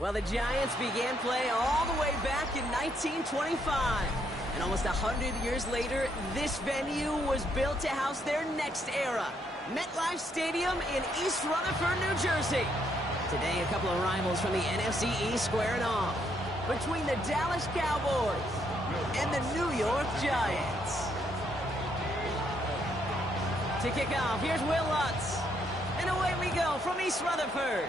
Well, the Giants began play all the way back in 1925. And almost 100 years later, this venue was built to house their next era. MetLife Stadium in East Rutherford, New Jersey. Today, a couple of rivals from the NFC East squaring off between the Dallas Cowboys and the New York Giants. To kick off, here's Will Lutz. And away we go from East Rutherford.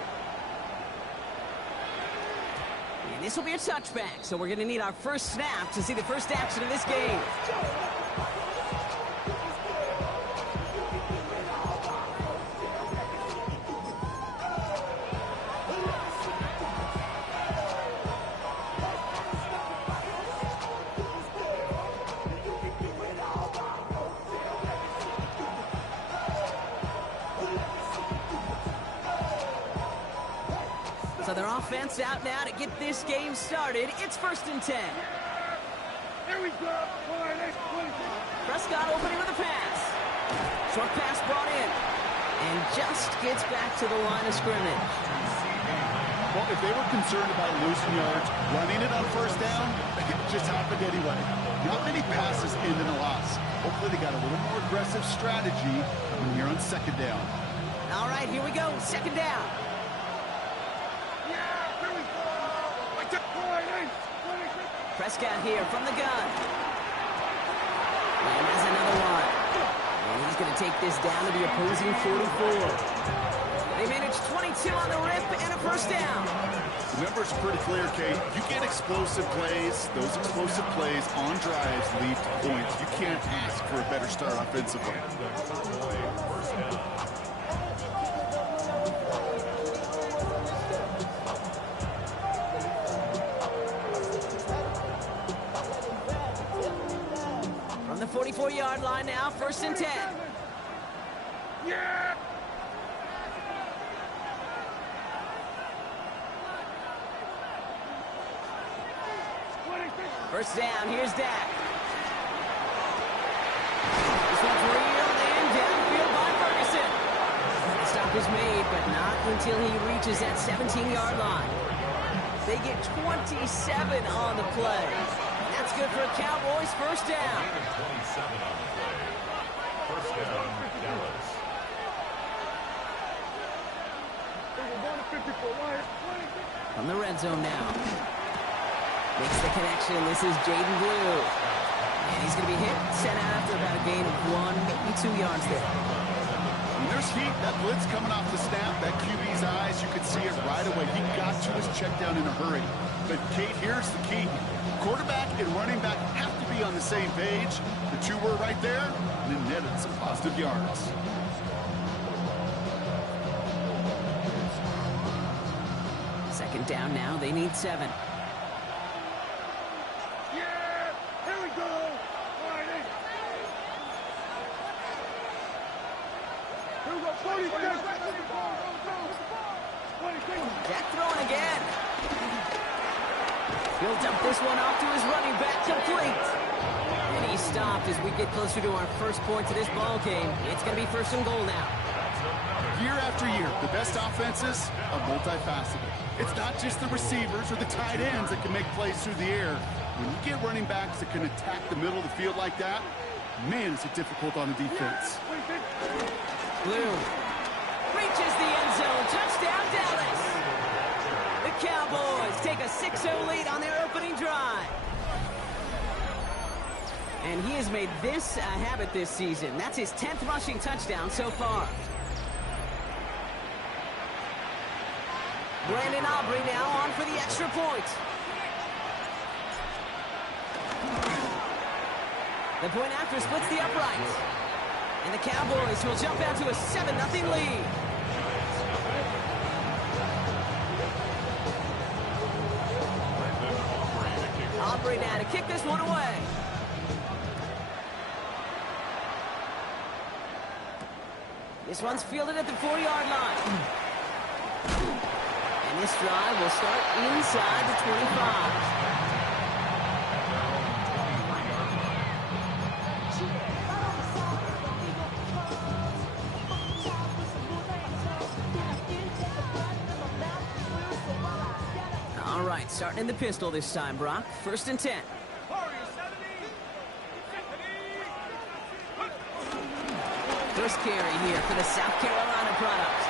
And this will be a touchback, so we're going to need our first snap to see the first action of this game. So their offense out now to get this game started. It's 1st and 10. Here we go. Prescott opening with a pass. Short pass brought in. And just gets back to the line of scrimmage. Well, if they were concerned about losing yards, running it on 1st down, it just happened anyway. Not many passes ended in a loss. Hopefully they got a little more aggressive strategy when you're on 2nd down. All right, here we go. 2nd down. Prescott here from the gun. And there's another one. And he's going to take this down to the opposing 44. They managed 22 on the rip and a 1st down. The numbers are pretty clear, Kate. You get explosive plays. Those explosive plays on drives lead to points. You can't ask for a better start offensively. From the 44-yard line now, 1st and 10. Yeah! First down, here's Dak. This one's reeled in downfield by Ferguson. The stop is made, but not until he reaches that 17-yard line. They get 27 on the play. That's good for a Cowboys 1st down. 27 on the play. 1st down, Dallas. From the red zone now. Makes the connection. This is Jaden Blue. And he's going to be hit, sent out after about a gain of 1, maybe 2 yards there. When there's heat, that blitz coming off the snap, that QB's eyes, you could see it right away. He got to his check down in a hurry. But, Kate, here's the key. Quarterback and running back have to be on the same page. The two were right there, and then netted some positive yards. Second down now. They need 7. Jack throwing again. He'll dump this one off to his running back, complete. And he stopped as we get closer to our first point to this ball game. It's going to be 1st and goal now. Year after year, the best offenses are multifaceted. It's not just the receivers or the tight ends that can make plays through the air. When you get running backs that can attack the middle of the field like that, man, is it difficult on the defense. Blue reaches the end zone. Touchdown, Dallas. The Cowboys take a 6-0 lead on their opening drive. And he has made this a habit this season. That's his 10th rushing touchdown so far. Brandon Aubrey now on for the extra point. The point after splits the uprights. And the Cowboys will jump out to a 7-0 lead. Aubrey now to kick this one away. This one's fielded at the 4-yard line. And this drive will start inside the 25. Starting in the pistol this time, Brock. 1st and 10. First carry here for the South Carolina product.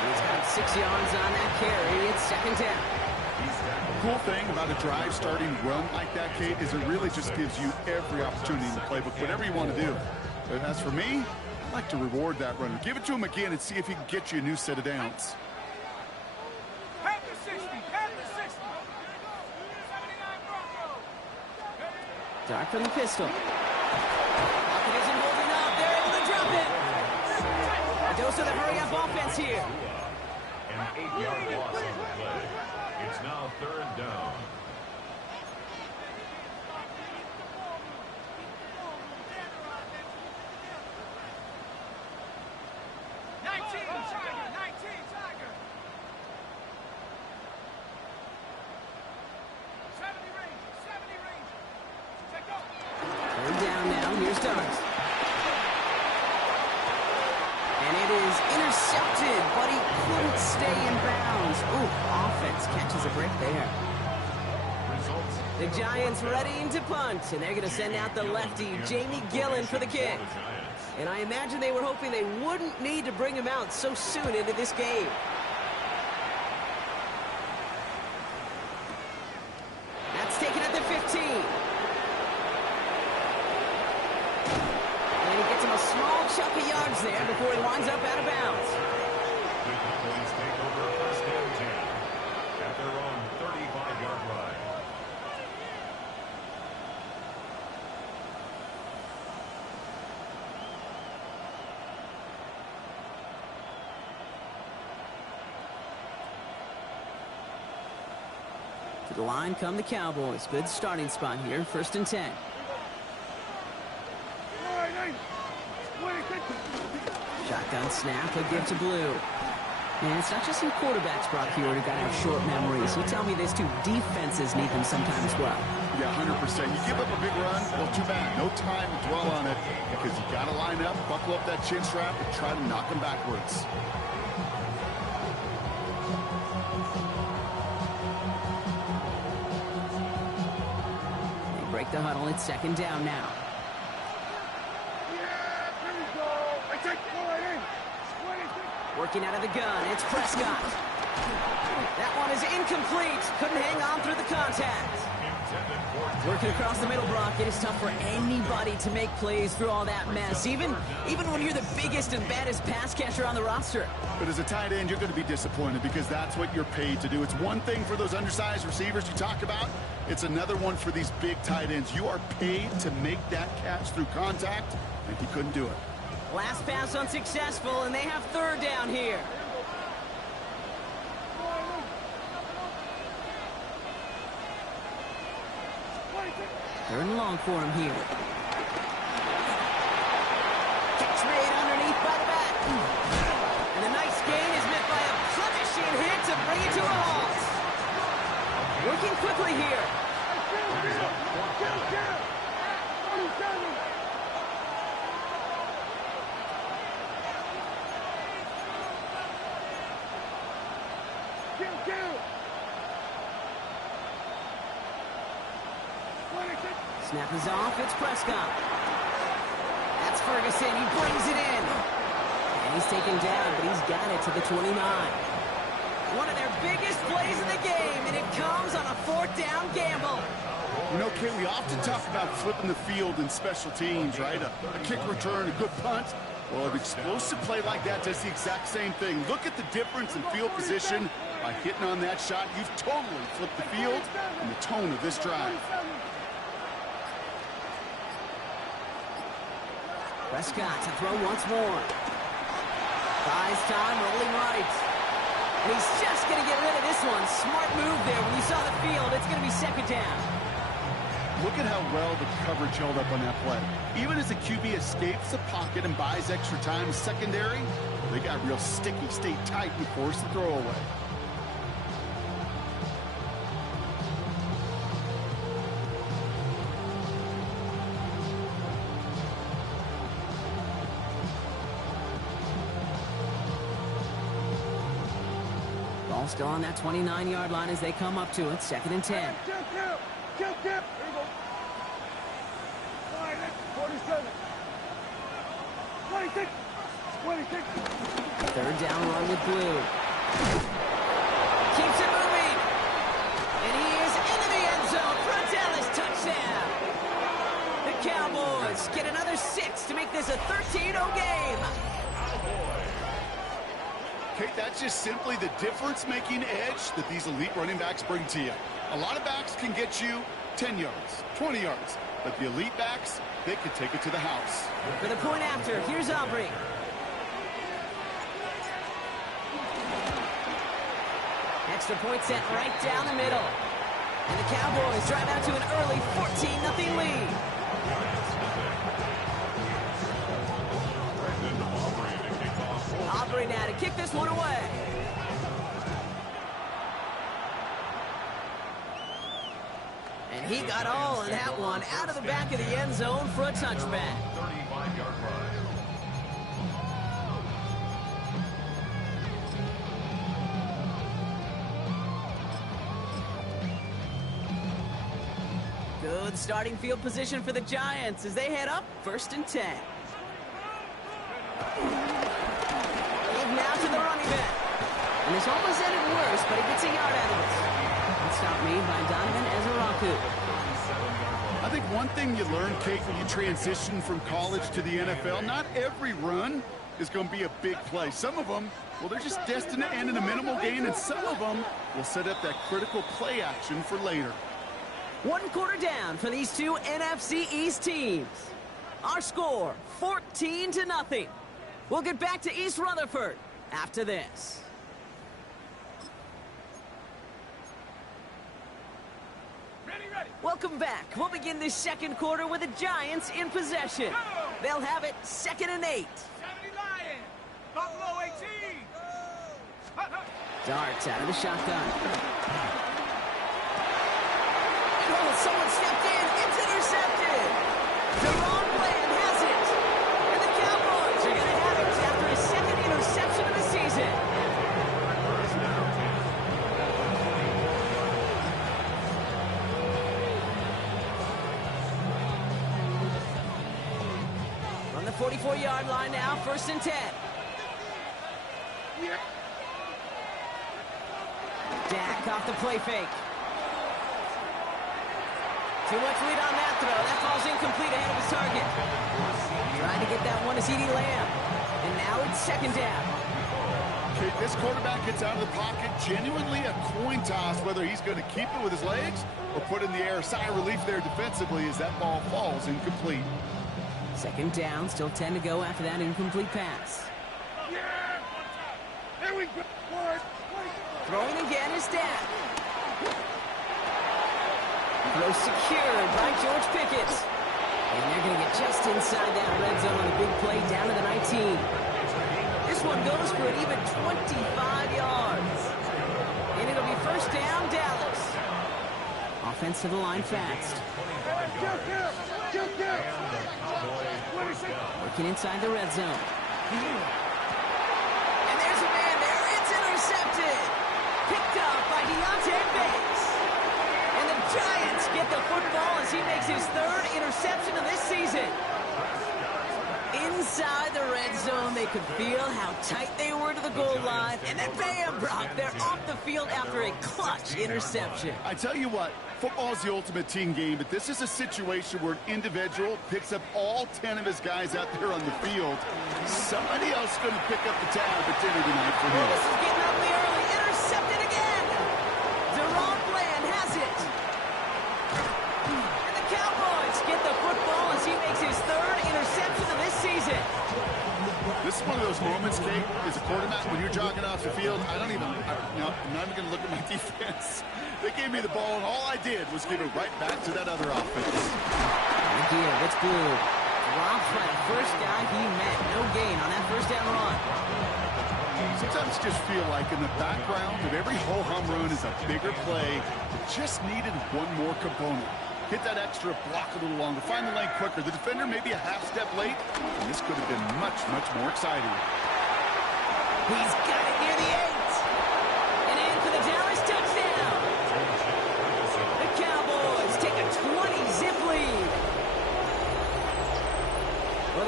He's got 6 yards on that carry. It's 2nd down. The cool thing about a drive starting run like that, Kate, is it really just gives you every opportunity in the playbook, whatever you want to do. But as for me, I'd like to reward that runner. Give it to him again and see if he can get you a new set of downs. Dark from the pistol. Pocket isn't holding up. They're able to drop it. A dose of the hurry-up offense here. An 8-yard loss on the play. It's now 3rd down. Down now. Here's Darks. And it is intercepted, but he couldn't stay in bounds. Ooh, offense catches a break there. The Giants ready to punt, and they're going to send out the lefty, Jamie Gillen, for the kick. And I imagine they were hoping they wouldn't need to bring him out so soon into this game. That's taken at the 15. A small chunk of yards there before he winds up out of bounds. The Cowboys take over 1st and 10 at their own 35-yard line. To the line come the Cowboys. Good starting spot here. 1st and 10. Shotgun snap, a give to Blue. And it's not just some quarterbacks, Brock, here who got to have short memories. You tell me these 2 defenses need them sometimes as well. Yeah, 100%. You give up a big run, well, too bad. No time to dwell on it because you got to line up, buckle up that chin strap, and try to knock them backwards. They break the huddle. It's 2nd down now. Working out of the gun, it's Prescott. That one is incomplete. Couldn't hang on through the contact. Working across the middle, Brock, it is tough for anybody to make plays through all that mess, even when you're the biggest and baddest pass catcher on the roster. But as a tight end, you're going to be disappointed because that's what you're paid to do. It's one thing for those undersized receivers you talk about. It's another one for these big tight ends. You are paid to make that catch through contact, and he couldn't do it. Last pass unsuccessful, and they have 3rd down here. 3rd and long for him here. Catch made underneath by the back. And the nice gain is met by a punishing hit to bring it to a halt. Working quickly here. Snap is off, it's Prescott. That's Ferguson, he brings it in. And he's taken down, but he's got it to the 29. One of their biggest plays in the game, and it comes on a 4th down gamble. You know, Kate, we often talk about flipping the field in special teams, right? A kick return, a good punt. Well, an explosive play like that does the exact same thing. Look at the difference in field position. By hitting on that shot, you've totally flipped the field and the tone of this drive. Prescott to throw once more. Buys time, rolling right. And he's just going to get rid of this one. Smart move there. When you saw the field, it's going to be 2nd down. Look at how well the coverage held up on that play. Even as the QB escapes the pocket and buys extra time secondary, they got real sticky, stayed tight, and forced the throw away. Ball still on that 29-yard line as they come up to it. 2nd and 10. Kill. Here you go. 47. 26. 26. 3rd down run with Blue. Keeps it moving. And he is into the end zone for a Dallas touchdown. The Cowboys get another 6 to make this a 13-0 game. Kate, that's just simply the difference-making edge that these elite running backs bring to you. A lot of backs can get you 10 yards, 20 yards, but the elite backs, they can take it to the house. For the point after, here's Aubrey. Extra point set right down the middle. And the Cowboys drive out to an early 14-0 lead. Aubrey now to kick this one away. And he got all of that one out of the back of the end zone for a touchback. 35-yard run. Good starting field position for the Giants as they head up 1st and 10. Now to the running back. And this almost ended worse, but he gets a yard out of it. And stop made by Donovan Ezeraku. I think one thing you learn, Kate, when you transition from college to the NFL, not every run is going to be a big play. Some of them, well, they're just destined to end in a minimal gain, and some of them will set up that critical play action for later. 1 quarter down for these two NFC East teams. Our score, 14-0. We'll get back to East Rutherford after this. Ready. Welcome back. We'll begin this 2nd quarter with the Giants in possession. They'll have it 2nd and 8. 70 Lions. Buffalo 18. Darts out of the shotgun. Oh, someone stepped in. It's intercepted. Deron Bland has it. And the Cowboys are going to have it after his 2nd interception of the season. From the 44-yard line now, 1st and 10. Dak off the play fake. Too much lead on that throw. That falls incomplete ahead of his target. Trying to get that one to CeeDee Lamb. And now it's 2nd down. Okay, this quarterback gets out of the pocket. Genuinely a coin toss whether he's going to keep it with his legs or put in the air. Sigh of relief there defensively as that ball falls incomplete. 2nd down, still 10 to go after that incomplete pass. Here we go. Throwing again is Dak. Throw secured by George Pickett. And they're going to get just inside that red zone on a big play down to the 19. This one goes for an even 25 yards. And it'll be 1st down, Dallas. Offense to the line fast. Working inside the red zone. And there's a man there. It's intercepted. Picked up by Deontay Banks. And the Giants get the football as he makes his 3rd interception of this season. Inside the red zone, they could feel how tight they were to the goal line. And then bam, Brock, they're off the field after a clutch interception. I tell you what, football is the ultimate team game, but this is a situation where an individual picks up all 10 of his guys out there on the field. Somebody else is going to pick up the tab at dinner tonight for him. This is getting ugly early. Intercepted again. Deron Bland has it. And the Cowboys get the football as he makes his 3rd interception of this season. This is one of those moments, Kate, as a quarterback, when you're jogging off the field, I'm not even going to look at my defense. They gave me the ball, and all I did was give it right back to that other offense. Here, it's Blue. Dropped by the first guy he met. No gain on that 1st down run. Sometimes just feel like in the background of every ho-hum run is a bigger play that just needed one more component. Hit that extra block a little longer. Find the lane quicker. The defender may be a half step late, and this could have been much, much more exciting. He's got it near the 8. And in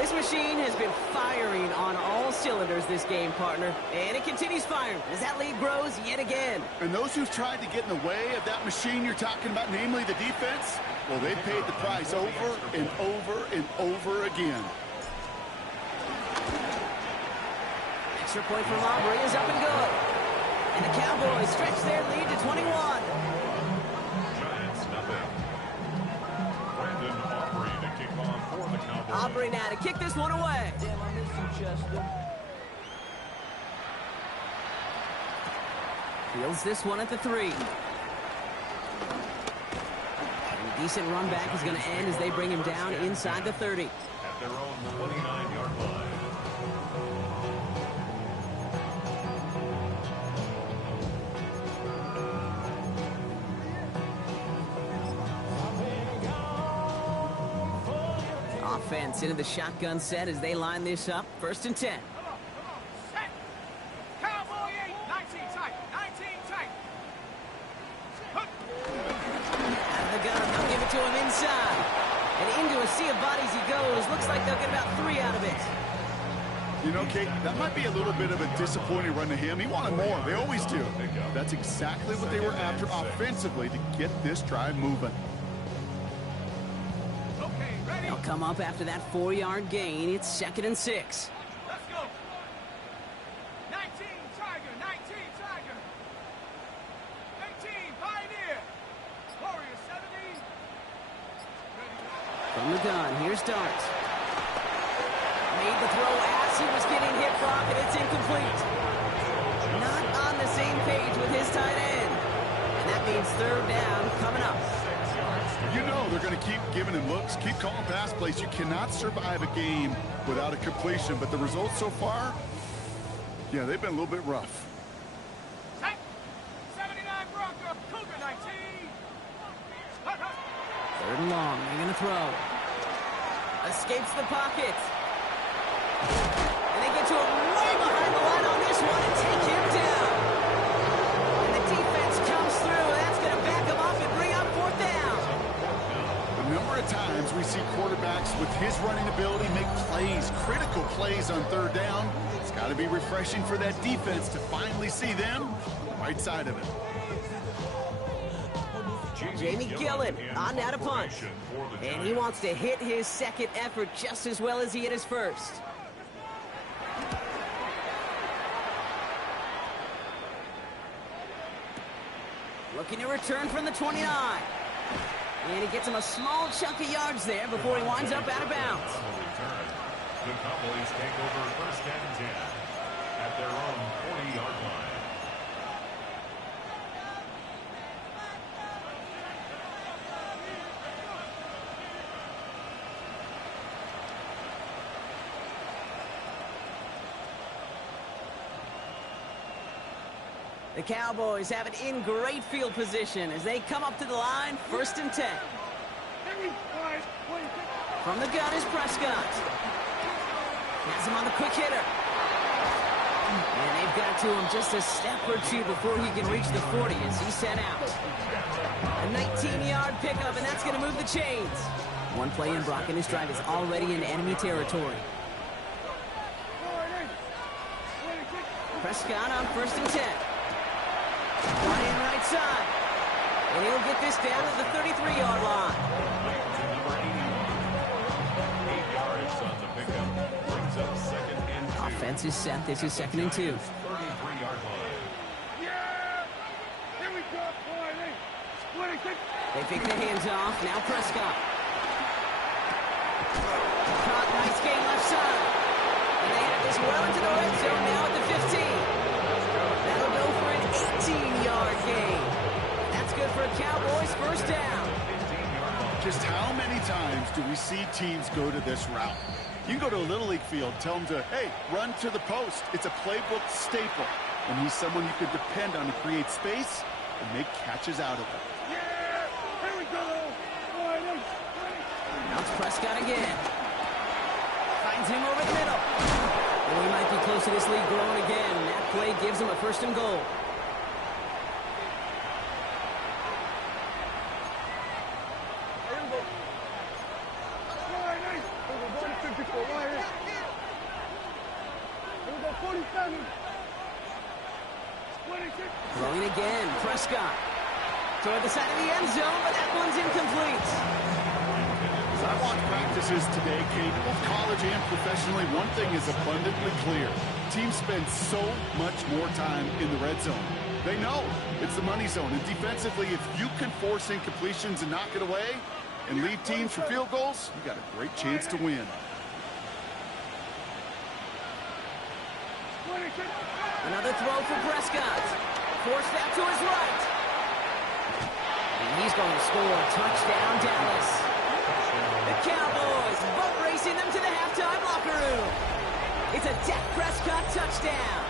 This machine has been firing on all cylinders this game, partner. And it continues firing as that lead grows yet again. And those who've tried to get in the way of that machine you're talking about, namely the defense, well, they paid the price over and over and over again. Extra point from Aubrey is up and good. And the Cowboys stretch their lead to 21. Giants nothing. Brandon Aubrey to kick off for the Cowboys. Aubrey now to kick this one away. Damn, I miss you, Chester. Fields this one at the 3. And a decent run back is going to end as they bring him down inside the 30. At their own 29-yard line. Offense into the shotgun set as they line this up. 1st and 10. Come on, set. Cowboy 8, 19 tight, 19 tight. Hook. Out of the gun, they'll give it to him inside. And into a sea of bodies he goes. Looks like they'll get about 3 out of it. You know, Kate, that might be a little bit of a disappointing run to him. He wanted more. They always do. That's exactly what they were after offensively to get this drive moving. Okay, ready? They'll come up after that 4-yard gain. It's 2nd and 6. Let's go. 19 Tiger, 19 Tiger. 18 Pioneer. Warrior 70. Ready. From the gun, here's Dart. Made the throw as he was getting hit, Brock, and it's incomplete. Not on the same page with his tight end. And that means 3rd down coming up. You know they're going to keep giving him looks, keep calling pass plays. You cannot survive a game without a completion, but the results so far, yeah, they've been a little bit rough. Set. 79 Bronco, Cougar 19. Hut, hut. 3rd and long, they're going to throw. Escapes the pocket. And they get to him way behind the line on this one and take him down. And the defense comes through. That's going to back him up and bring up 4th down. A number of times we see quarterbacks with his running ability make plays, critical plays on 3rd down. It's got to be refreshing for that defense to finally see them on the right side of it. Jamie Gillen on now to punt. And he wants to hit his 2nd effort just as well as he hit his 1st. Looking to return from the 29. And he gets him a small chunk of yards there before he winds up out of bounds. The Cowboys take over 1st and 10 at their own 40-yard line. The Cowboys have it in great field position as they come up to the line, 1st and 10. From the gun is Prescott. Has him on the quick hitter. And they've got to him just a step or 2 before he can reach the 40 as he's sent out. A 19-yard pickup, and that's going to move the chains. One play in, Brock, and his drive is already in enemy territory. Prescott on 1st and 10. Ryan right side. And he'll get this down to the 33-yard line. Offense is set. This is 2nd and 2. 33-yard line. Yeah! Here we go, boy. They pick the hands off. Now Prescott. Caught, nice gain left side. And they have this well into the red zone now at the 15. That'll go for an 18-yard gain. That's good for a Cowboys 1st down. Just how many times do we see teams go to this route? You can go to a Little League field, tell them to, hey, run to the post. It's a playbook staple. And he's someone you could depend on to create space and make catches out of it. Yeah! Here we go. Now it's Prescott again. Finds him over the middle. And we might be close to this lead growing again. That play gives him a 1st and goal. Throwing again, Prescott. Toward the side of the end zone, but that one's incomplete. As I watch practices today, Kate, both college and professionally, one thing is abundantly clear. Teams spend so much more time in the red zone. They know it's the money zone. And defensively, if you can force incompletions and knock it away and lead teams for field goals, you got a great chance to win. Another throw for Prescott. Forced out to his right. And he's going to score. Touchdown, Dallas. The Cowboys boat racing them to the halftime locker room. It's a Dak Prescott touchdown.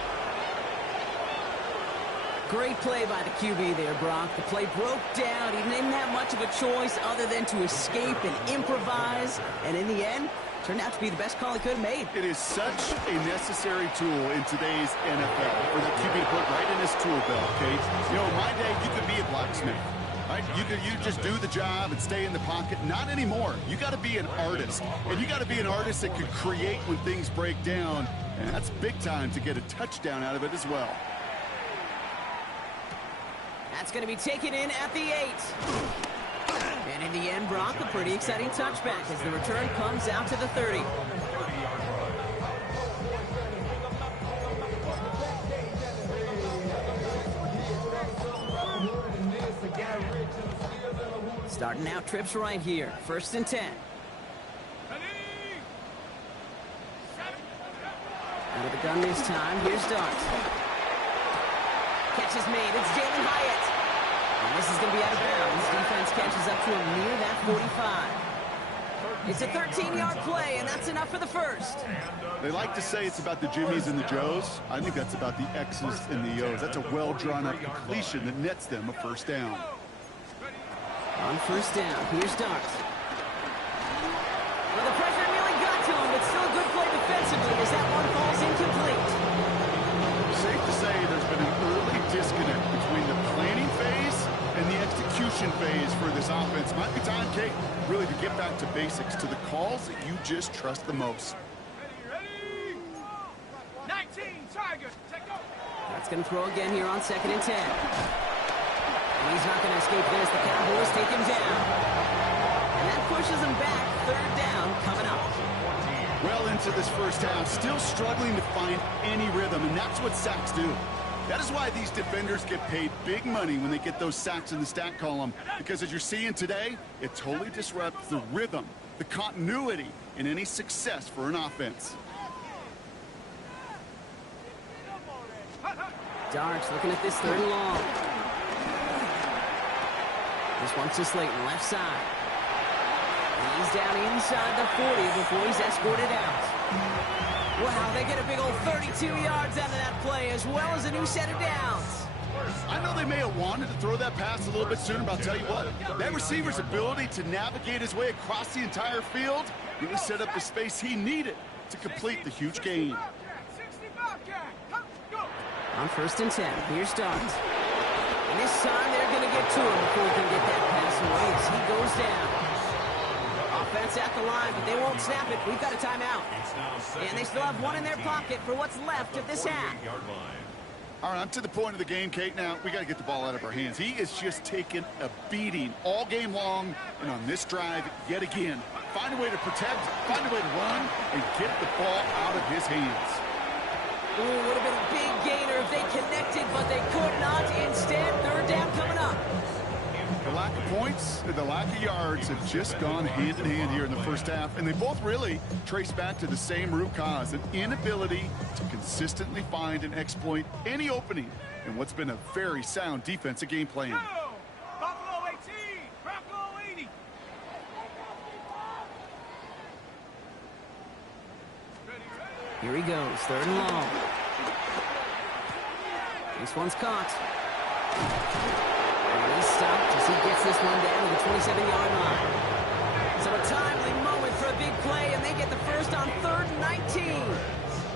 Great play by the QB there, Brock. The play broke down. He didn't have much of a choice other than to escape and improvise. And in the end, turned out to be the best call he could have made. It is such a necessary tool in today's NFL for the QB to put right in his tool belt, Kate. You know, in my day, you could be a blacksmith. Right? You just do the job and stay in the pocket. Not anymore. You got to be an artist. And you got to be an artist that can create when things break down. And that's big time to get a touchdown out of it as well. That's going to be taken in at the 8. And in the end, Brock, a pretty exciting touchback as the return comes out to the 30. Starting out trips right here. 1st and 10. Out of the gun this time. Here's Dart. Catch is made. It's Jalen Hyatt. And this is going to be out of bounds. Defense catches up to him near that 45. It's a 13-yard play, and that's enough for the first. They like to say it's about the Jimmies and the Joes. I think that's about the X's and the O's. That's a well-drawn-up completion that nets them a first down. On 1st down, here's Dart. Well, the pressure nearly got to him, but still a good play defensively as that one falls incomplete. Safe to say there's been an early disconnect between the planning phase and the execution phase for this offense. Might be time, Kate, really to get back to basics, to the calls that you just trust the most. Ready? 19, Tiger, take off. That's going to throw again here on 2nd and 10. And he's not going to escape this. The Cowboys take him down. And that pushes him back. 3rd down coming up. Well into this first half, still struggling to find any rhythm, and that's what sacks do. That is why these defenders get paid big money when they get those sacks in the stat column, because as you're seeing today, it totally disrupts the rhythm, the continuity in any success for an offense. Darts looking at this 3rd and long. This one's to Slayton, left side. And he's down inside the 40 before he's escorted out. Wow, they get a big old 32 yards out of that play, as well as a new set of downs. I know they may have wanted to throw that pass a little bit sooner, but I'll tell you what, that receiver's ability to navigate his way across the entire field really set up the space he needed to complete the huge gain. On 1st and 10, here's Dart. And this time they're going to get to him before he can get that pass away as he goes down. Offense at the line, but they won't snap it. We've got a timeout. And they still have one in their pocket for what's left of this half. All right, I'm to the point of the game, Kate. Now, we got to get the ball out of our hands. He is just taking a beating all game long, and on this drive, yet again. Find a way to protect, find a way to run, and get the ball out of his hands. Ooh, would have been a big gainer if they connected, but they could not. Instead, 3rd down coming up. The lack of points and the lack of yards have just gone hand in hand here in the first half, and they both really trace back to the same root cause, an inability to consistently find and exploit any opening in what's been a very sound defensive game plan. Buffalo 18, Buffalo 80. Here he goes, 3rd and long. This one's caught. And he's stopped as he gets this one down to the 27-yard line. So a timely moment for a big play, and they get the first on 3rd and 19.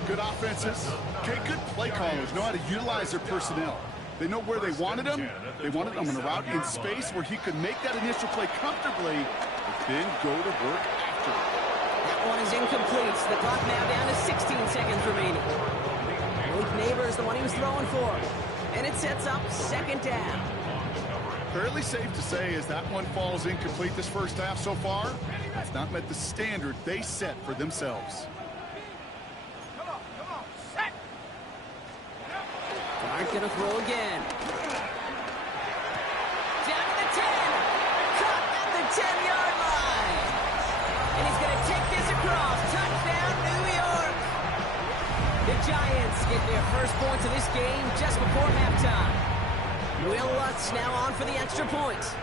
Good offenses. Okay, good play callers know how to utilize their personnel. They know where they wanted him. They wanted him on a route in space where he could make that initial play comfortably, but then go to work after it. That one is incomplete. The clock now down to 16 seconds remaining. Malik Neighbors, the one he was throwing for. And it sets up second down. Fairly safe to say as that one falls incomplete this first half so far, it's not met the standard they set for themselves. Come on, set. Dart gonna throw again. Down to the 10. Caught at the 10-yard line. And he's gonna take this across. Touchdown, New York. The Giants get their first points of this game just before halftime. Will Lutz now on for the extra point.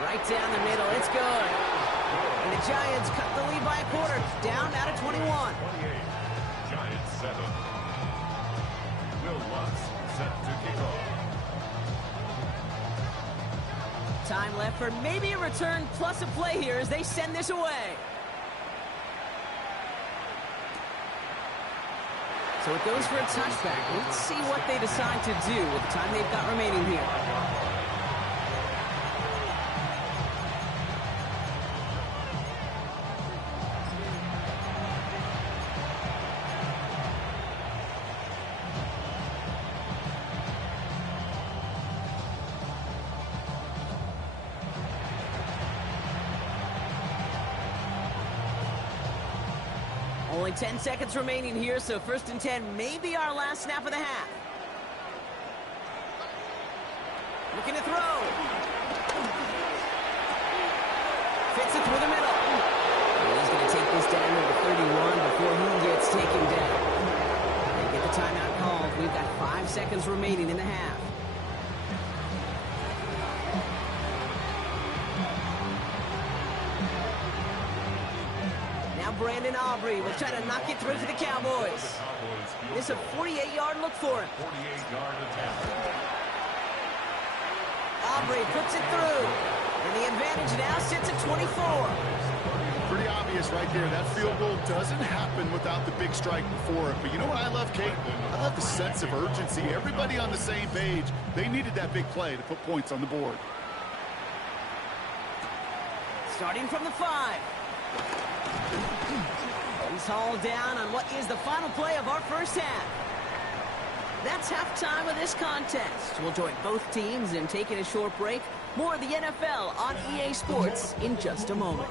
Right down the middle, it's good. And the Giants cut the lead by a quarter, down out of 21. 28. Giants 7. Will Lutz set to kick off. Time left for maybe a return plus a play here as they send this away. So it goes for a touchback. Let's see what they decide to do with the time they've got remaining here. Only 10 seconds remaining here, so 1st and 10 may be our last snap of the half. Looking to throw. Fits it through the middle. And he's going to take this down to the 31 before he gets taken down. They get the timeout called. We've got 5 seconds remaining in the half. Brandon Aubrey will try to knock it through to the Cowboys. It's a 48-yard look for him. 48-yard attempt. Aubrey puts it through. And the advantage now sits at 24. Pretty obvious right there. That field goal doesn't happen without the big strike before it. But you know what I love, Kate? I love the sense of urgency. Everybody on the same page. They needed that big play to put points on the board. Starting from the 5. He's hauled down on what is the final play of our first half. That's halftime of this contest. We'll join both teams in taking a short break. More of the NFL on EA Sports in just a moment.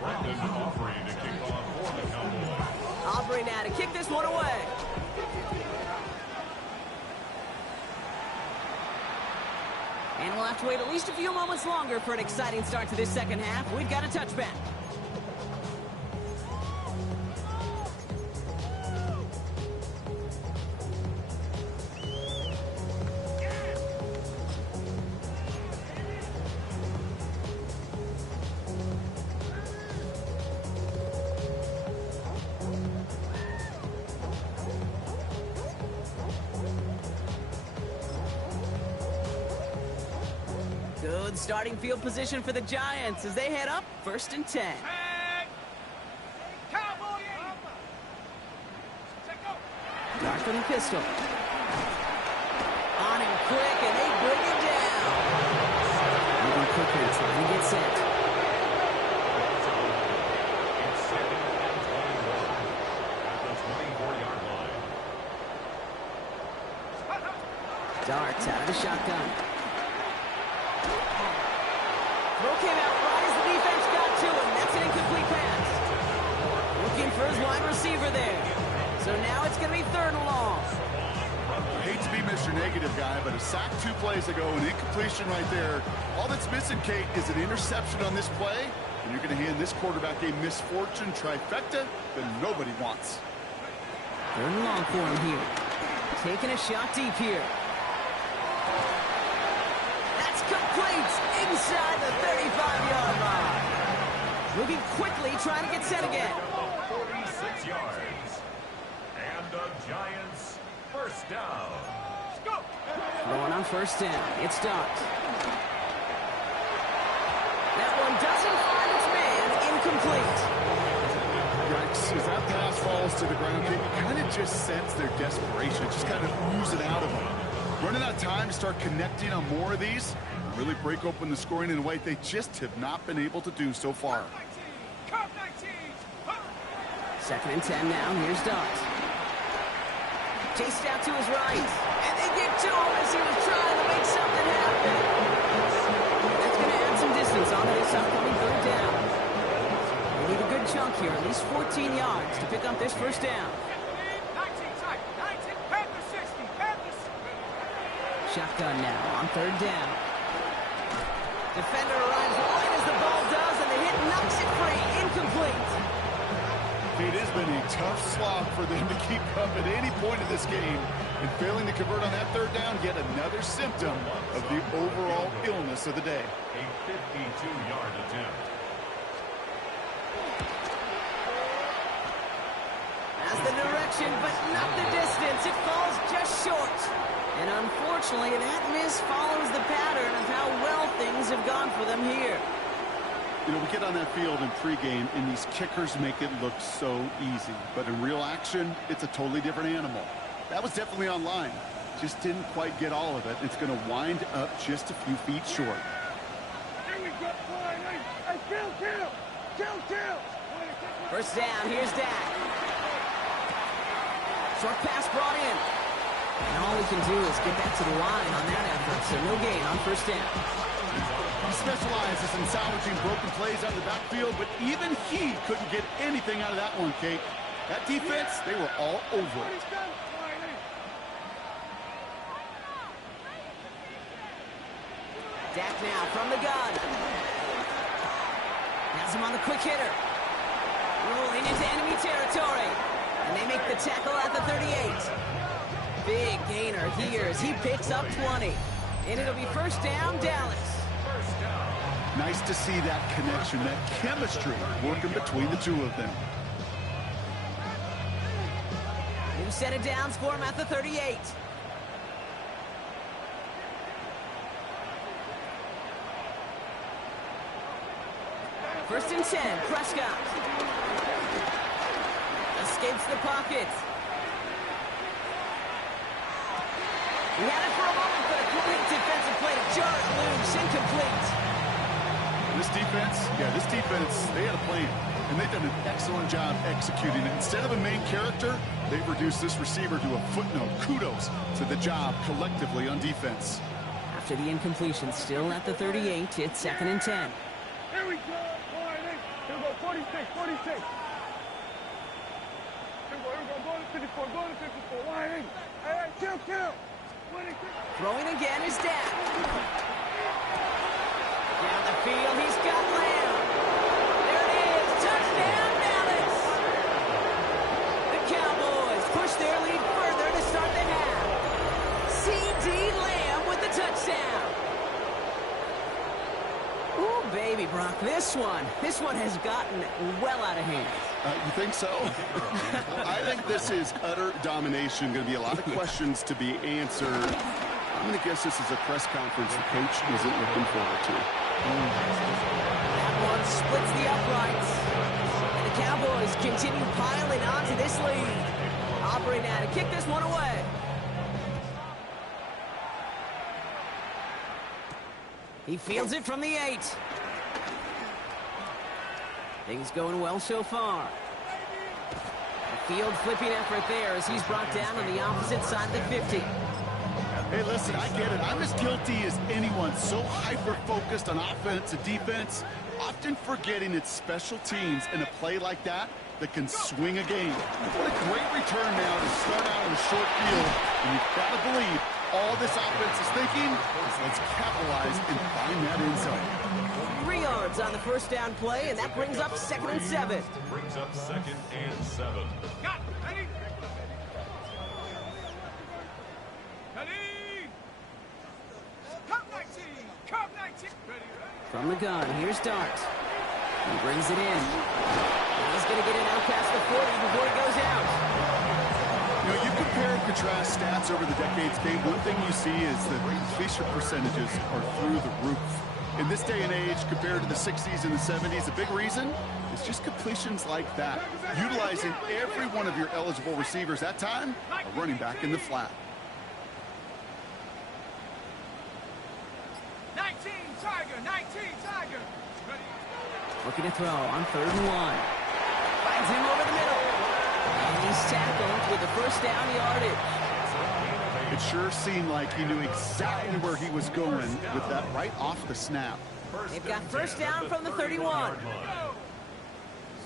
Brandon Aubrey to kick off for the Cowboys. Aubrey now to kick this one away. And we'll have to wait at least a few moments longer for an exciting start to this second half. We've got a touchback. Good starting field position for the Giants as they head up 1st and 10. Cowboy 8. Dart from the pistol. On him quick, and they bring him down. Moving quickly, trying to get set. It's 2nd and 21 at the 24-yard line. Dart out of the shotgun. Throw came out right as the defense got to him. That's an incomplete pass. Looking for his wide receiver there. So now it's going to be 3rd and long. I hate to be Mr. Negative guy, but a sack 2 plays ago, an incompletion right there. All that's missing, Kate, is an interception on this play, and you're going to hand this quarterback a misfortune trifecta that nobody wants. 3rd and long for him here. Taking a shot deep here. That's complete inside the 35-yard line. Moving quickly, trying to get set again. 46 yards. And the Giants first down. Throwing on 1st down. It's Dart. That one doesn't find its man. Incomplete. Yikes, as that pass falls to the ground, Kate, you kind of just sense their desperation, just kind of oozing out of them. Running out of time to start connecting on more of these, really break open the scoring in a way they just have not been able to do so far. Cup 19. 2nd and 10 now. Here's Dart. Chased out to his right. And they get to him as he was trying to make something happen. That's going to add some distance onto this upcoming 3rd down. They need a good chunk here, at least 14 yards to pick up this 1st down. 19 tight, 19, Panthers 60, Panthers. Shotgun now on 3rd down. Defender arrives right as the ball does, and the hit knocks it free. Incomplete. It has been a tough slog for them to keep up at any point in this game. And failing to convert on that 3rd down, yet another symptom of the overall illness of the day. A 52-yard attempt. Has the direction, but not the distance. It falls just short. And unfortunately, that miss follows the pattern of how well things have gone for them here. You know, we get on that field in pregame, and these kickers make it look so easy. But in real action, it's a totally different animal. That was definitely on line. Just didn't quite get all of it. It's going to wind up just a few feet short. Here we go, hey, kill. 1st down, here's Dak. Short pass brought in. And all we can do is get back to the line on that effort, so no gain on 1st down. He specializes in salvaging broken plays out of the backfield, but even he couldn't get anything out of that one, Kate. That defense, they were all over it. Dak now from the gun. Has him on the quick hitter. Rolling into enemy territory. And they make the tackle at the 38. Big gainer here as he picks up 20. And it'll be 1st down, Dallas. Nice to see that connection, that chemistry working between the two of them. New set of downs for him at the 38. First and 10, Prescott. Escapes the pocket. He had it for a moment, but a quick defensive play to jar it loose. Incomplete. This defense, they had a plan, and they've done an excellent job executing it. Instead of a main character, they've reduced this receiver to a footnote. Kudos to the job collectively on defense. After the incompletion, still at the 38, it's 2nd and 10. Here we go, here we go, 46. Here we go, go to 54, Hey, kill. Throwing again is Dak. Down the field, he's got Lamb. There it is, touchdown Dallas. The Cowboys push their lead further to start the half. C.D. Lamb with the touchdown. Ooh, baby, Brock, this one has gotten well out of hand. You think so? I think this is utter domination. Going to be a lot of questions to be answered. I'm going to guess this is a press conference the coach isn't looking forward to. That one splits the uprights. And the Cowboys continue piling onto this lead. Aubrey now to kick this one away. He fields it from the 8. Things going well so far. A field flipping effort there as he's brought down on the opposite side of the 50. Hey, listen, I get it. I'm as guilty as anyone. So hyper-focused on offense and defense, often forgetting it's special teams in a play like that can swing a game. What a great return now to start out on a short field. And you've got to believe all this offense is thinking is let's capitalize and find that end zone. 3 yards on the 1st down play, and that brings up 2nd and 7. Brings up 2nd and 7. Got it, ready? Come 19. Ready. From the gun, here's Dart. He brings it in. He's going to get it out past the 40 before he goes out. You know, you compare and contrast stats over the decades, Kate. One thing you see is that completion percentages are through the roof. In this day and age, compared to the 60s and the 70s, a big reason is just completions like that. Utilizing every one of your eligible receivers. That time, a running back in the flat. 19 Tiger. Ready. Looking to throw on 3rd and 1. Finds him over the middle. And he's tackled with the first down yardage. It sure seemed like he knew exactly where he was going with that right off the snap. They've got first down from the 31.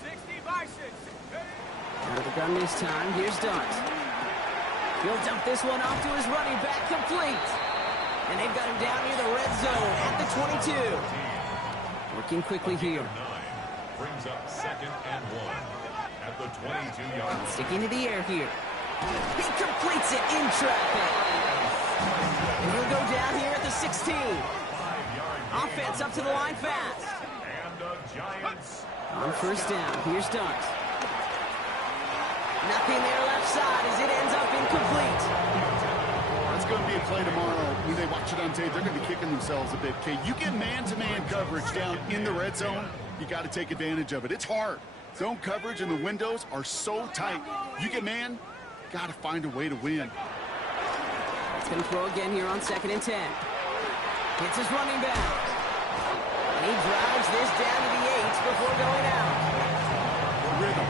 60 Bisons. Out of the gun this time. Here's Dart. He'll dump this one off to his running back, complete. And they've got him down near the red zone at the 22. Working quickly here. Brings up 2nd and 1 at the 22-yard line. Sticking to the air here. He completes it in traffic. And he'll go down here at the 16. Offense up to the line fast. And the Giants On first down, here's Dart. Nothing there left side as it ends up incomplete. That's going to be a play tomorrow. When they watch it on tape, they're going to be kicking themselves a bit. Okay, you get man-to-man coverage down in the red zone, you got to take advantage of it. It's hard. Zone coverage and the windows are so tight. You get man, got to find a way to win. It's going to throw again here on 2nd and 10. Hits his running back. And he drives this down to the 8 before going out. Rhythm.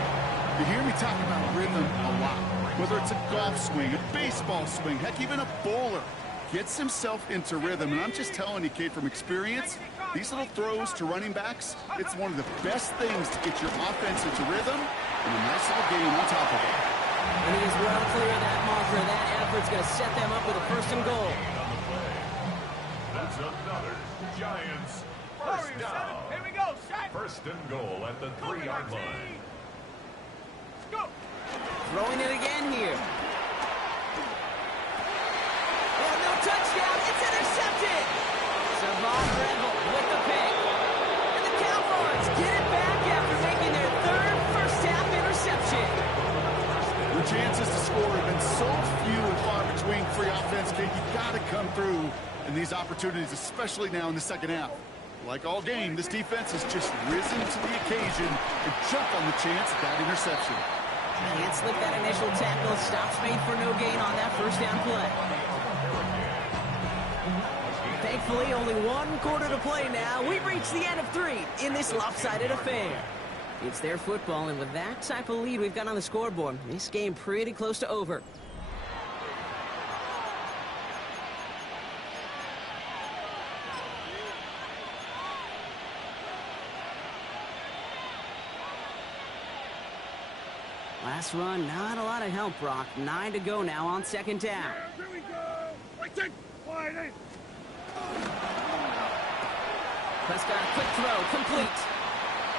You hear me talk about rhythm a lot. Whether it's a golf swing, a baseball swing, heck, even a bowler gets himself into rhythm. And I'm just telling you, kid, from experience, these little throws to running backs, it's one of the best things to get your offense into rhythm and a nice little game on top of it. And he is well clear of that marker. That effort's going to set them up with a first and goal. That's another Giants first down. Here we go, set. First and goal at the 3-yard line. Go. Throwing it again here. Oh, no touchdown. It's intercepted. Savon Revel with the pick. And the Cowboys get it back after making their third first-half interception. The chances to score have been so few and far between for your offense, kid. You got to come through in these opportunities, especially now in the second half. Like all game, this defense has just risen to the occasion and jumped on the chance of that interception. Can't slip that initial tackle. Stops made for no gain on that first down play. Thankfully, only one quarter to play now. We've reached the end of 3 in this lopsided affair. It's their football, and with that type of lead we've got on the scoreboard, this game pretty close to over. Last run, not a lot of help, Brock. 9 to go now on 2nd down. Here we go. Right there. Wide in. Prescott, a quick throw, complete.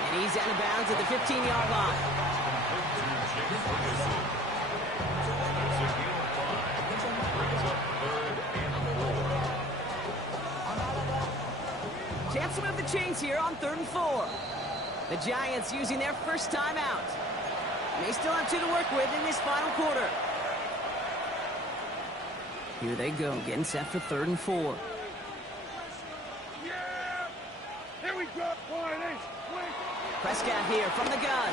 And he's out of bounds at the 15-yard line. Chance to move the chains here on 3rd and 4. The Giants using their first time out. They still have 2 to work with in this final quarter. Here they go, getting set for 3rd and 4. Yeah. Here we go. Wide in. Quick. Prescott here from the gun.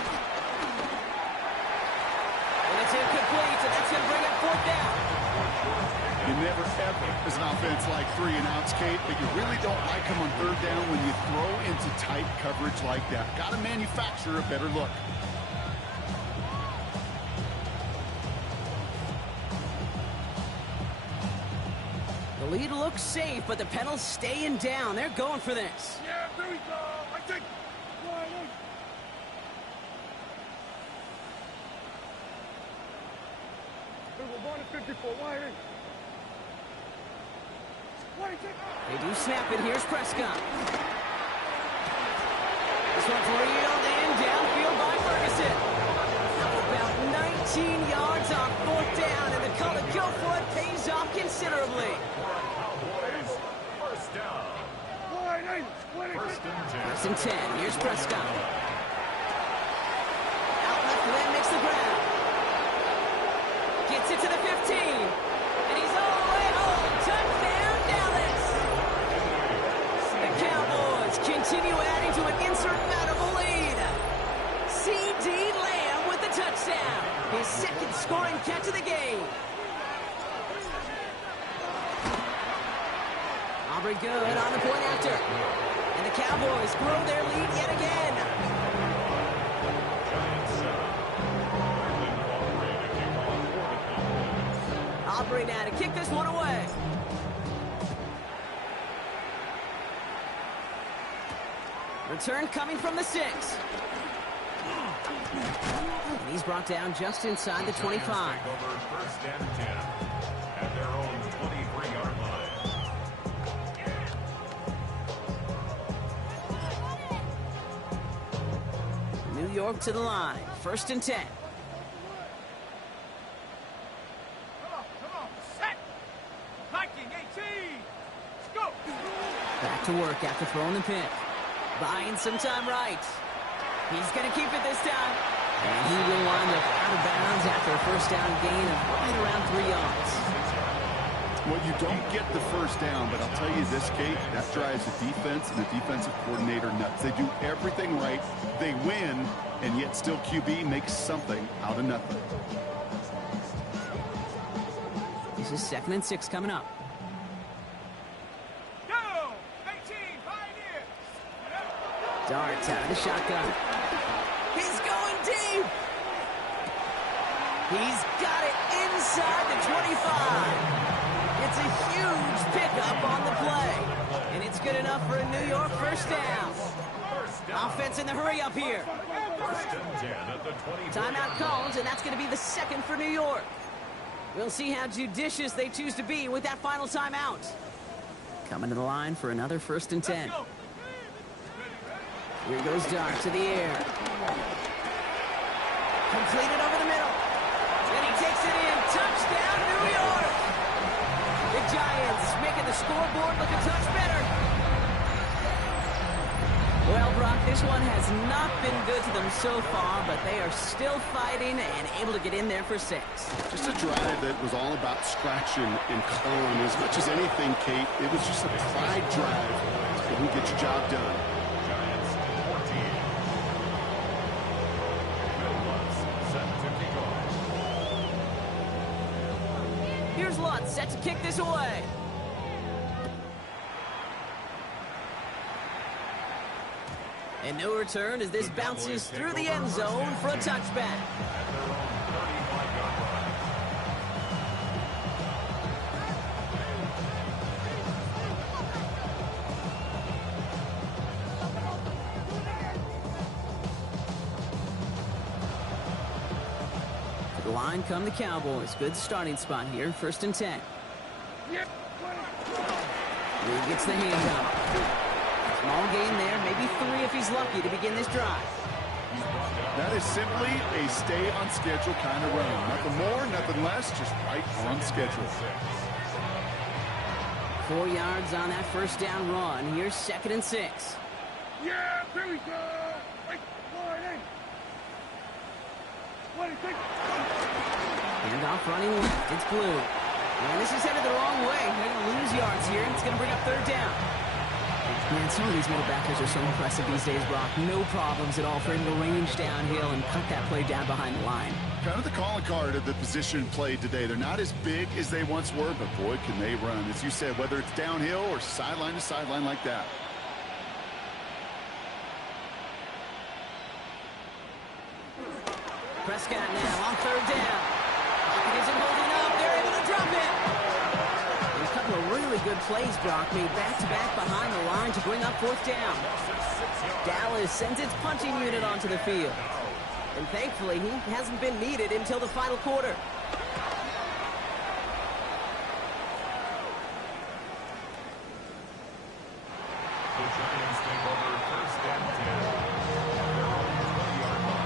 And it's incomplete, and that's going to bring up 4th down. You never ever, as an offense, like 3 and outs, Kate, but you really don't like them on 3rd down when you throw into tight coverage like that. Got to manufacture a better look. The lead looks safe, but the pedals staying down. They're going for this. Yeah, here we go. I think. Wide in. We're going to 54. Wide in. They do snap it. Here's Prescott. This one's reeled in downfield by Ferguson. How about 19 yards on 4th down, and the call to go for it pays off considerably. Cowboys first down. First and 10. 1st and 10. Here's Prescott. Out left for them, makes the ground. Gets it to the 15. And he's all the way home. Touchdown, Dallas. The Cowboys continue adding to an insurmountable lead. C.D. Lamb with the touchdown. His 2nd scoring catch of the game. Aubrey good on the point after. And the Cowboys grow their lead yet again. Giants 7. recovery now to kick this one away. Return coming from the 6. And he's brought down just inside the 25. Take over first and 10 at their own 23-yard line. New York to the line. First and 10. Come on, set. Viking 18. Let's go. Back to work after throwing the pick. Buying some time right. He's going to keep it this time. And he will wind up out of bounds after a first down gain of right around 3 yards. Well, you don't get the first down, but I'll tell you this, Kate, that drives the defense and the defensive coordinator nuts. They do everything right. They win, and yet still QB makes something out of nothing. This is 2nd and 6 coming up. Go. 18. Pioneer. Darts out of the shotgun. He's going deep. He's got it inside the 25. It's a huge pickup on the play. And it's good enough for a New York first down. Offense in the hurry up here. First and 10 at the 20. Timeout called, and that's going to be the 2nd for New York. We'll see how judicious they choose to be with that final timeout. Coming to the line for another first and 10. Here goes Dart to the air. Completed over the middle. And he takes it in. Touchdown, New York. The Giants making the scoreboard look a touch better. Well, Brock, this one has not been good to them so far, but they are still fighting and able to get in there for 6. Just a drive that was all about scratching and clawing. As much as anything, Kate, it was just a pride drive. You get your job done. Giants 14. Bill Lutz set to kick off. Here's Lutz set to kick this away. And no return as this bounces through the end zone for a touchback. At their own 35-yard line. To the line come the Cowboys. Good starting spot here. First and 10. He gets the handoff. Small gain there, maybe 3 if he's lucky to begin this drive. That is simply a stay on schedule kind of run. Nothing more, nothing less, just right on schedule. 4 yards on that first down run. Here's 2nd and 6. Yeah, here we go. Wait, warning. What do you think? Handoff running left. It's blue. And this is headed the wrong way. They're going to lose yards here, and it's going to bring up 3rd down. Man, some of these middle backers are so impressive these days, Brock. No problems at all for him to range downhill and cut that play down behind the line. Kind of the calling card of the position played today. They're not as big as they once were, but boy, can they run. As you said, whether it's downhill or sideline to sideline like that. Prescott now on 3rd down. Pocket isn't holding up. They're able to drop it. A couple of really good plays, Brock, made back-to-back behind the line to bring up 4th down. Dallas sends its punching unit onto the field. And thankfully, he hasn't been needed until the final quarter. The Giants take over first and 10 at their own 20-yard line.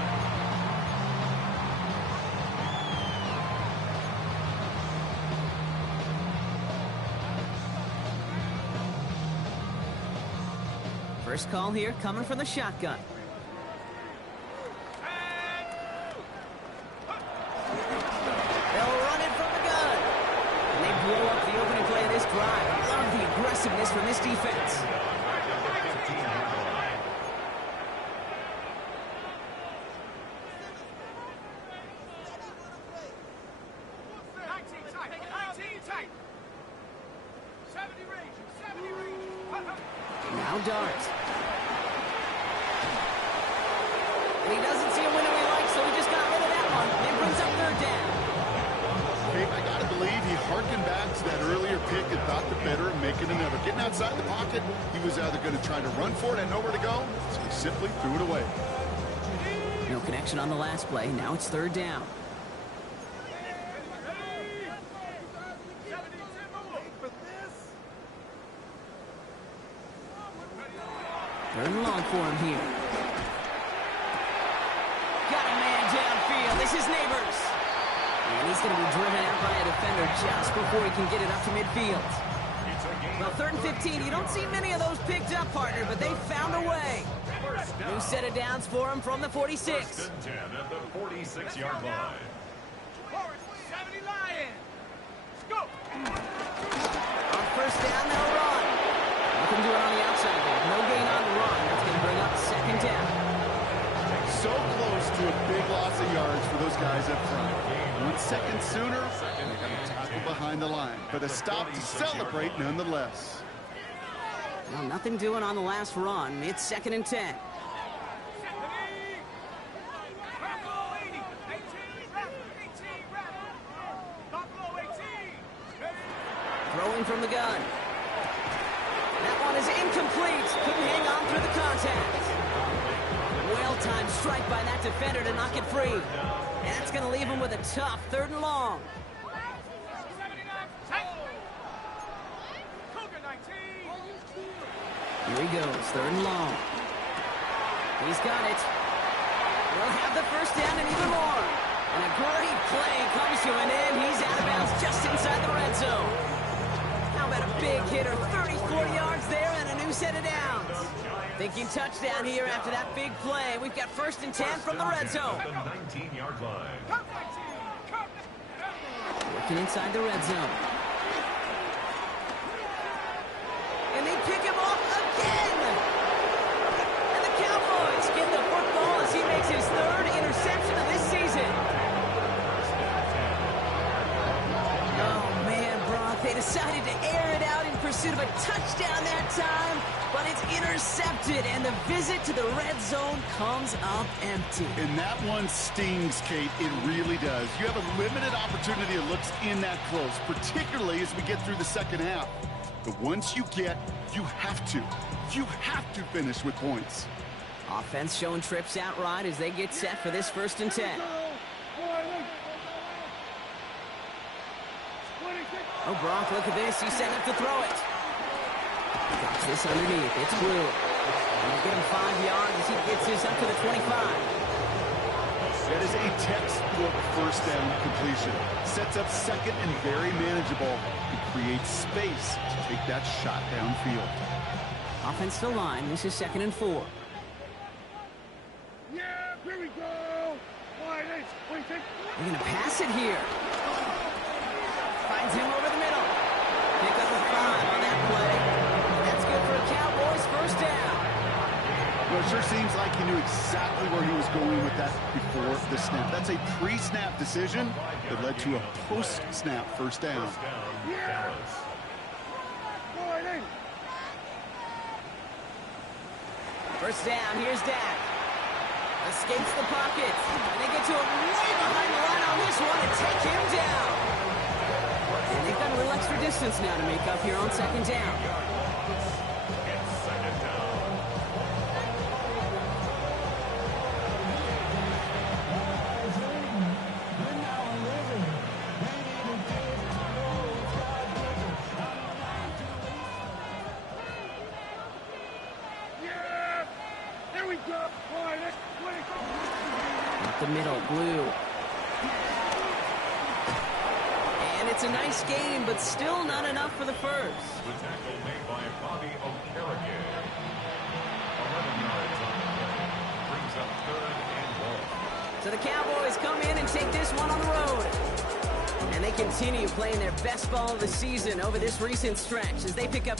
First call here coming from the shotgun. They'll run it from the gun. And they blow up the opening play of this drive. Love the aggressiveness from this defense. Now Dart. And he doesn't see a window he likes, so he just got rid of that one. It brings up 3rd down. Hey, I got to believe he got the better of making another. Getting outside the pocket, he was either going to try to run for it and nowhere to go, so he simply threw it away. No connection on the last play. Now it's third down. Third and long for him here. Got a man downfield. This is Neighbors. And he's going to be driven out by a defender just before he can get it up to midfield. Well, third and 15. You don't see many of those picked up, partner, but they found a way. New set of downs for him from the 46. First and 10 at the 46-yard line. 70 Lions. Go. On first down, they'll run. Look him do it on the outside there. No gain on the run. That's going to bring up second down. So close to a big loss of yards for those guys up front. 1 second sooner, and they got a tackle behind the line. But a stop to celebrate nonetheless. Well, nothing doing on the last run. It's second and 10. Throwing from the gun. That one is incomplete. Couldn't hang on through the contact. Well-timed strike by that defender to knock it free. And that's going to leave him with a tough third and long. Here he goes, third and long. He's got it. We'll have the first down and even more. And a great play comes to an end. He's out of bounds just inside the red zone. How about a big hitter, 30-40 yards there and a new set of downs. Thinking touchdown here after that big play. We've got first and 10 from the red zone. The 19-yard line. Working inside the red zone. And they pick him off again. And the Cowboys get the football as he makes his third interception of this season. Oh, man, Brock, they decided to air it out in pursuit of a touchdown that time, but it's intercepted, and the visit to the red zone comes up empty. And that one stings, Kate. It really does. You have a limited opportunity that looks in that close, particularly as we get through the second half. But once you get, you have to finish with points. Offense showing trips out right as they get set for this first and 10. Oh, Brock, look at this. He's set up to throw it. Drops this underneath. It's Blue. And they get him 5 yards as he gets this up to the 25. That is a textbook first down completion. Sets up second and very manageable. It creates space to take that shot downfield. Offensive line. This is second and 4. Yeah, here we go. They're going to pass it here. Finds him over the middle. Pick up a 5 on that play. That's good for a Cowboys first down. Well, it sure seems like he knew exactly where he was going with that before the snap. That's a pre-snap decision that led to a post-snap first down. Dallas. First down, here's Dak. Escapes the pocket. And they get to him way behind the line on this one and take him down. And they've got a little extra distance now to make up here on second down. It's second down. Up the middle, Blue. And it's a nice game, but still not enough for the first. The tackle made by Bobby Okereke. 11 yards on the play. Brings up third and goal. So the Cowboys come in and take this one on the road. And they continue playing their best ball of the season over this recent stretch as they pick up